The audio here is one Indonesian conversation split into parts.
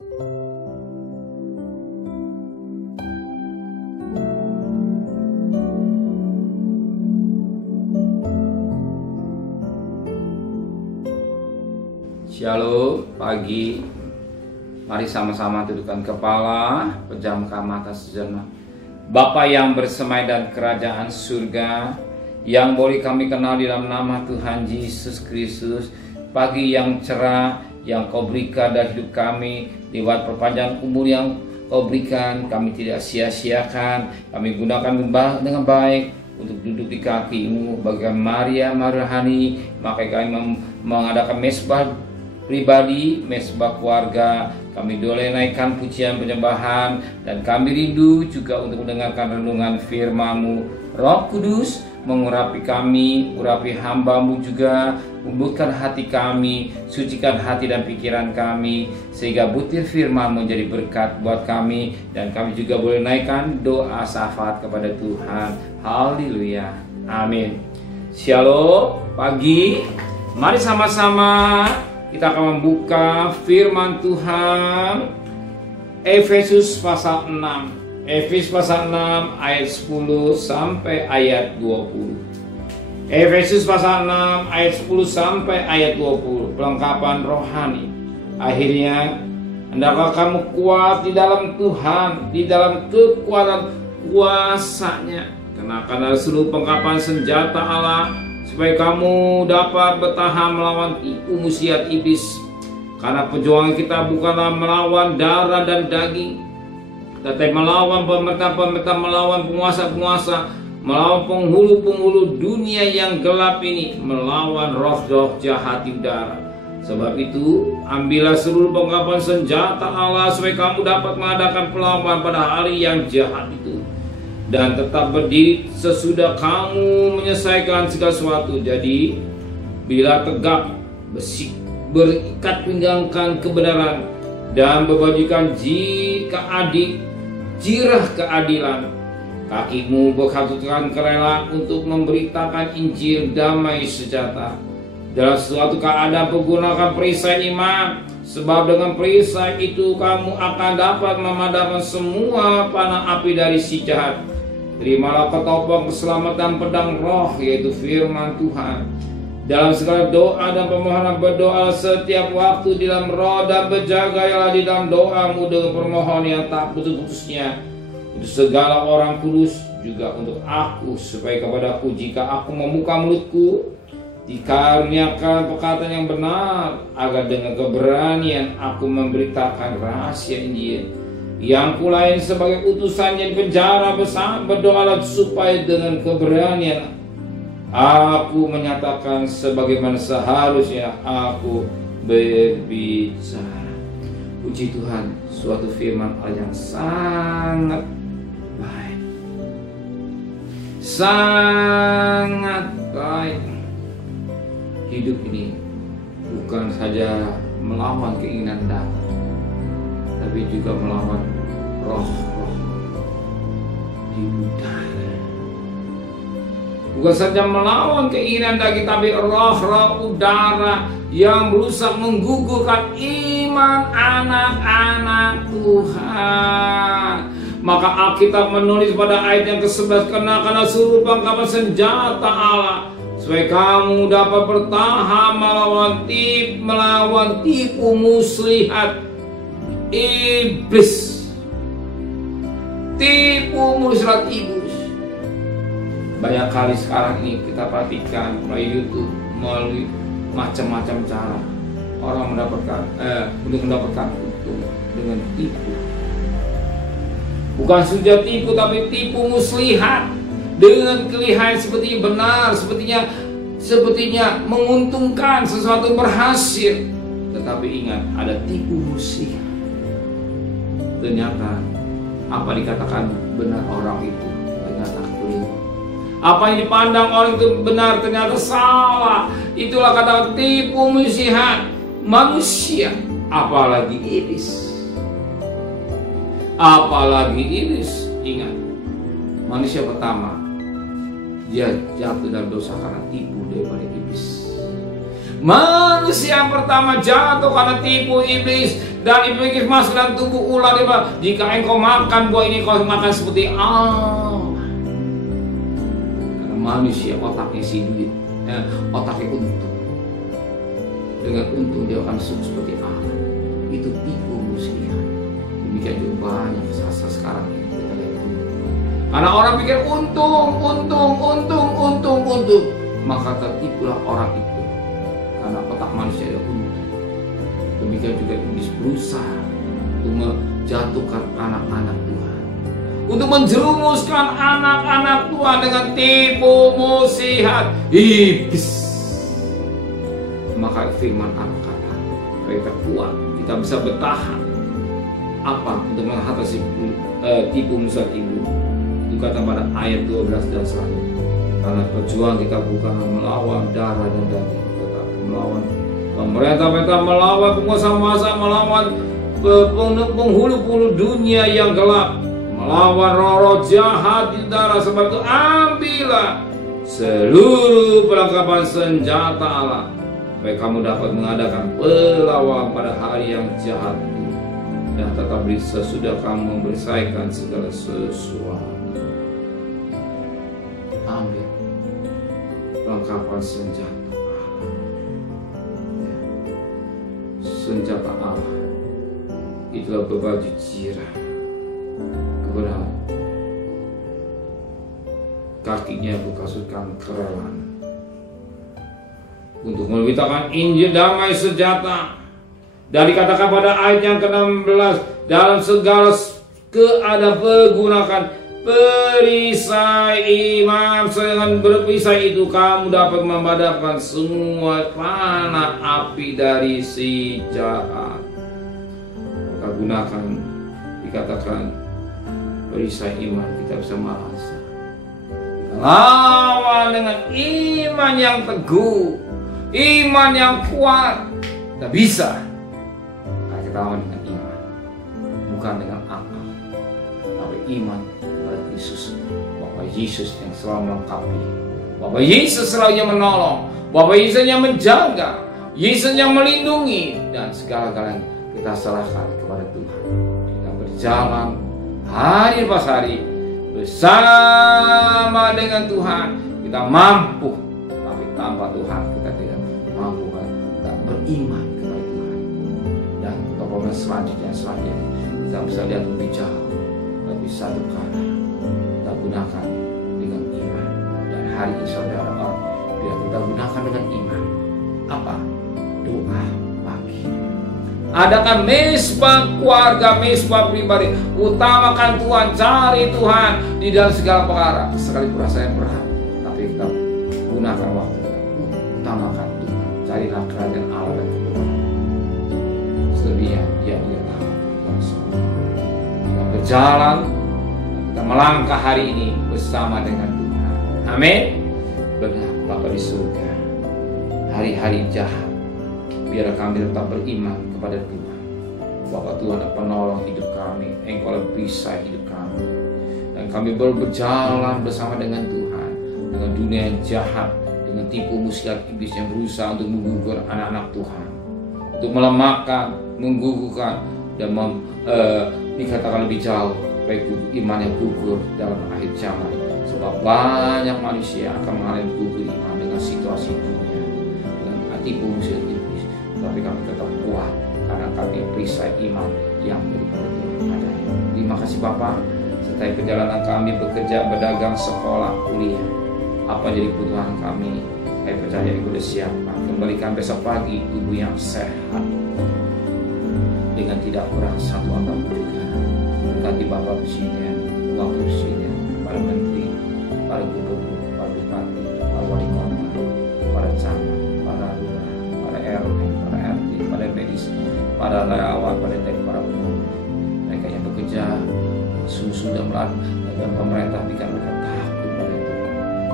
Shalom pagi. Mari sama-sama tundukkan kepala, pejamkan mata sejenak. Bapa yang bersemai dan kerajaan surga, yang boleh kami kenal di dalam nama Tuhan Yesus Kristus, pagi yang cerah yang Kau berikan dalam hidup kami, lewat perpanjangan umur yang Kau berikan, kami tidak sia-siakan, kami gunakan dengan baik untuk duduk di kaki-Mu. Bagian Maria Marahani, maka kami mengadakan mesbah pribadi, mesbah keluarga. Kami boleh naikkan pujian penyembahan, dan kami rindu juga untuk mendengarkan renungan firman-Mu. Roh Kudus mengurapi kami, urapi hamba-Mu juga, lembutkan hati kami, sucikan hati dan pikiran kami, sehingga butir firman menjadi berkat buat kami, dan kami juga boleh naikkan doa syafaat kepada Tuhan. Haleluya, amin. Shalom pagi. Mari sama-sama kita akan membuka firman Tuhan, Efesus pasal 6. Efesus pasal 6 ayat 10 sampai ayat 20. Efesus pasal 6 ayat 10 sampai ayat 20. Pelengkapan rohani. Akhirnya, hendaklah kamu kuat di dalam Tuhan, di dalam kekuatan kuasa-Nya. Kenakan seluruh pelengkapan senjata Allah, supaya kamu dapat bertahan melawan tipu muslihat iblis. Karena perjuangan kita bukanlah melawan darah dan daging, tetapi melawan pemerintah-pemerintah, melawan penguasa-penguasa, melawan penghulu-penghulu dunia yang gelap ini, melawan roh-roh jahat di udara. Sebab itu, ambillah seluruh pelengkapan senjata Allah, supaya kamu dapat mengadakan perlawanan pada hari yang jahat itu, dan tetap berdiri sesudah kamu menyelesaikan segala sesuatu. Jadi, bila tegak, berikat pinggangkan kebenaran, dan berbajukan jirah keadilan. Kakimu berkatukan kerelaan untuk memberitakan Injil damai sejahtera. Dalam suatu keadaan pergunakan perisai iman, sebab dengan perisai itu kamu akan dapat memadamkan semua panah api dari si jahat. Terimalah ketopong keselamatan pedang roh, yaitu firman Tuhan. Dalam segala doa dan permohonan berdoa setiap waktu di dalam roh, dan berjagalah di dalam doamu dengan permohonan yang tak putus-putusnya untuk segala orang kudus, juga untuk aku, supaya kepadaku jika aku membuka mulutku dikaruniakan perkataan yang benar, agar dengan keberanian aku memberitakan rahasia Injil yang kulain sebagai utusannya di penjara besar. Berdoalah supaya dengan keberanian aku menyatakan sebagaimana seharusnya aku berbicara. Puji Tuhan, suatu firman Allah yang sangat baik, sangat baik. Hidup ini bukan saja melawan keinginan darah, tapi juga melawan roh-roh di udara. Bukan saja melawan keinginan daging, tapi roh-roh udara yang berusaha menggugurkan iman anak-anak Tuhan. Maka Alkitab menulis pada ayat yang ke-11, kenakanlah seluruh pelengkapan senjata Allah, supaya kamu dapat bertahan melawan tipu muslihat iblis. Tipu muslihat iblis. Banyak kali sekarang ini kita perhatikan melalui YouTube, melalui macam-macam cara orang untuk mendapatkan untung dengan tipu. Bukan saja tipu, tapi tipu muslihat dengan kelihayan sepertinya benar, sepertinya menguntungkan, sesuatu berhasil. Tetapi ingat, ada tipu muslihat. Ternyata apa dikatakan benar orang itu ternyata keliru. Apa yang dipandang orang itu benar ternyata salah. Itulah kata tipu muslihat manusia, apalagi iblis. Apalagi iblis. Ingat, manusia pertama dia jatuh dalam dosa karena tipu daripada iblis. Manusia yang pertama jatuh karena tipu iblis. dan itu masuk dalam tubuh ular. Jika engkau makan buah ini, kau makan seperti Allah. Karena manusia otaknya si duit, otaknya untung. Dengan untung dia akan seperti Allah. Itu tipu muslihat. Demikian juga banyak sasa sekarang ini kita lihat. Karena orang pikir untung, maka tertipulah orang itu. Karena otak manusia ada untung. Demikian juga iblis berusaha untuk menjatuhkan anak-anak Tuhan, untuk menjerumuskan anak-anak Tuhan dengan tipu muslihat iblis. Maka firman Allah kata, kita kuat, kita bisa bertahan. Apa untuk mengatasi tipu muslihat itu? Itu kata pada ayat 12 dan selanjutnya. Karena perjuangan kita bukan melawan darah dan daging, tetapi melawan pemerintah-pemerintah, melawan penguasa masa, melawan penghulu-penghulu dunia yang gelap, melawan roh-roh jahat di darah. Sebab itu ambillah seluruh perlengkapan senjata Allah, supaya kamu dapat mengadakan perlawanan pada hari yang jahat itu, dan tetap sesudah kamu membersaihkan segala sesuatu. Ambil perlengkapan senjata Allah. Senjata Allah itulah berbaju zirah kebenaran, kakinya berkasutkan kerelaan, untuk memberitakan Injil damai sejahtera. Dan dikatakan pada ayat yang ke-16, dalam segala keadaan pergunakan perisai iman. Dengan berperisai itu kamu dapat memadamkan semua panah api dari si jahat. Maka gunakan, dikatakan perisai iman, kita bisa merasa lawan dengan iman yang teguh, iman yang kuat. Kita bisa kita lawan dengan iman, bukan dengan akal, tapi iman kepada Yesus. Bapak Yesus yang selalu melengkapi, Bapak Yesus selalu yang menolong, Bapak Yesus yang menjaga, Yesus yang melindungi, dan segala-galanya kita serahkan kepada Tuhan. Kita berjalan hari pas hari bersama dengan Tuhan. Kita mampu, tapi tanpa Tuhan kita tidak mampu. Kita beriman kepada Tuhan. Dan tokoh selanjutnya kita bisa lihat lebih jauh, tapi satu kata kita gunakan dengan iman. Dan hari ini saudara, biar kita gunakan dengan iman. Apa? Doa pagi. Adakan mesbah keluarga, mesbah pribadi. Utamakan Tuhan, cari Tuhan di dalam segala perkara. Sekalipun rasanya berat, tapi kita gunakan waktu kita. Utamakan Tuhan, carilah kerajaan Allah dan kebenaran. Selebihnya dia tahu. Kita berjalan, kita melangkah hari ini bersama dengan Tuhan. Amin. Benar, Bapa di surga. Hari-hari jahat, biar kami tetap beriman kepada Tuhan. Bapak Tuhan penolong hidup kami, Engkau bisa hidup kami, dan kami berjalan bersama dengan Tuhan, dengan dunia yang jahat, dengan tipu muslihat iblis yang berusaha untuk menggugurkan anak-anak Tuhan, untuk melemahkan, menggugurkan, dan dikatakan lebih jauh, baik iman yang gugur dalam akhir zaman. Sebab banyak manusia akan mengalami gugur iman dengan situasi dunia, dengan tipu muslihat iblis. Tapi kami tetap kuat karena kami perisai iman yang daripada Tuhan ada. Terima kasih Bapak, sertai perjalanan kami bekerja, berdagang, sekolah, kuliah. Apa jadi kebutuhan kami, kami percaya Ibu sudah siapkan. Kembalikan besok pagi tubuh yang sehat, dengan tidak kurang satu apapun juga. Berkati Bapak Presiden, Wakil Presiden, para Menteri, para Gubernur, para Bupati, para Wali Kota, para camat, para lurah, para RW, para RT, para medis, para relawan, para TNI, para umum, mereka yang bekerja sungguh-sungguh dan pemerintah bikin mereka takut pada Tuhan.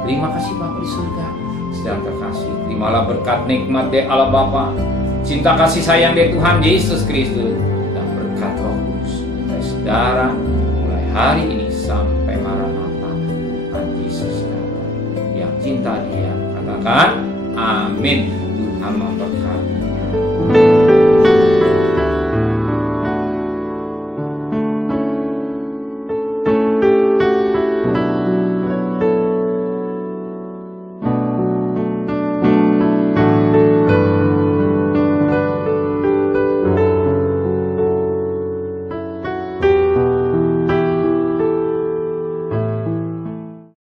Terima kasih Bapa di surga, sedang terkasih. Terimalah berkat nikmat dari Allah Bapa, cinta kasih sayang dari Tuhan Yesus Kristus, dan berkat Roh Kudus dari saudara mulai hari ini sampai Maranatha. Tuhan Yesus yang cinta Dia, katakan amin. Tuhan memberkati.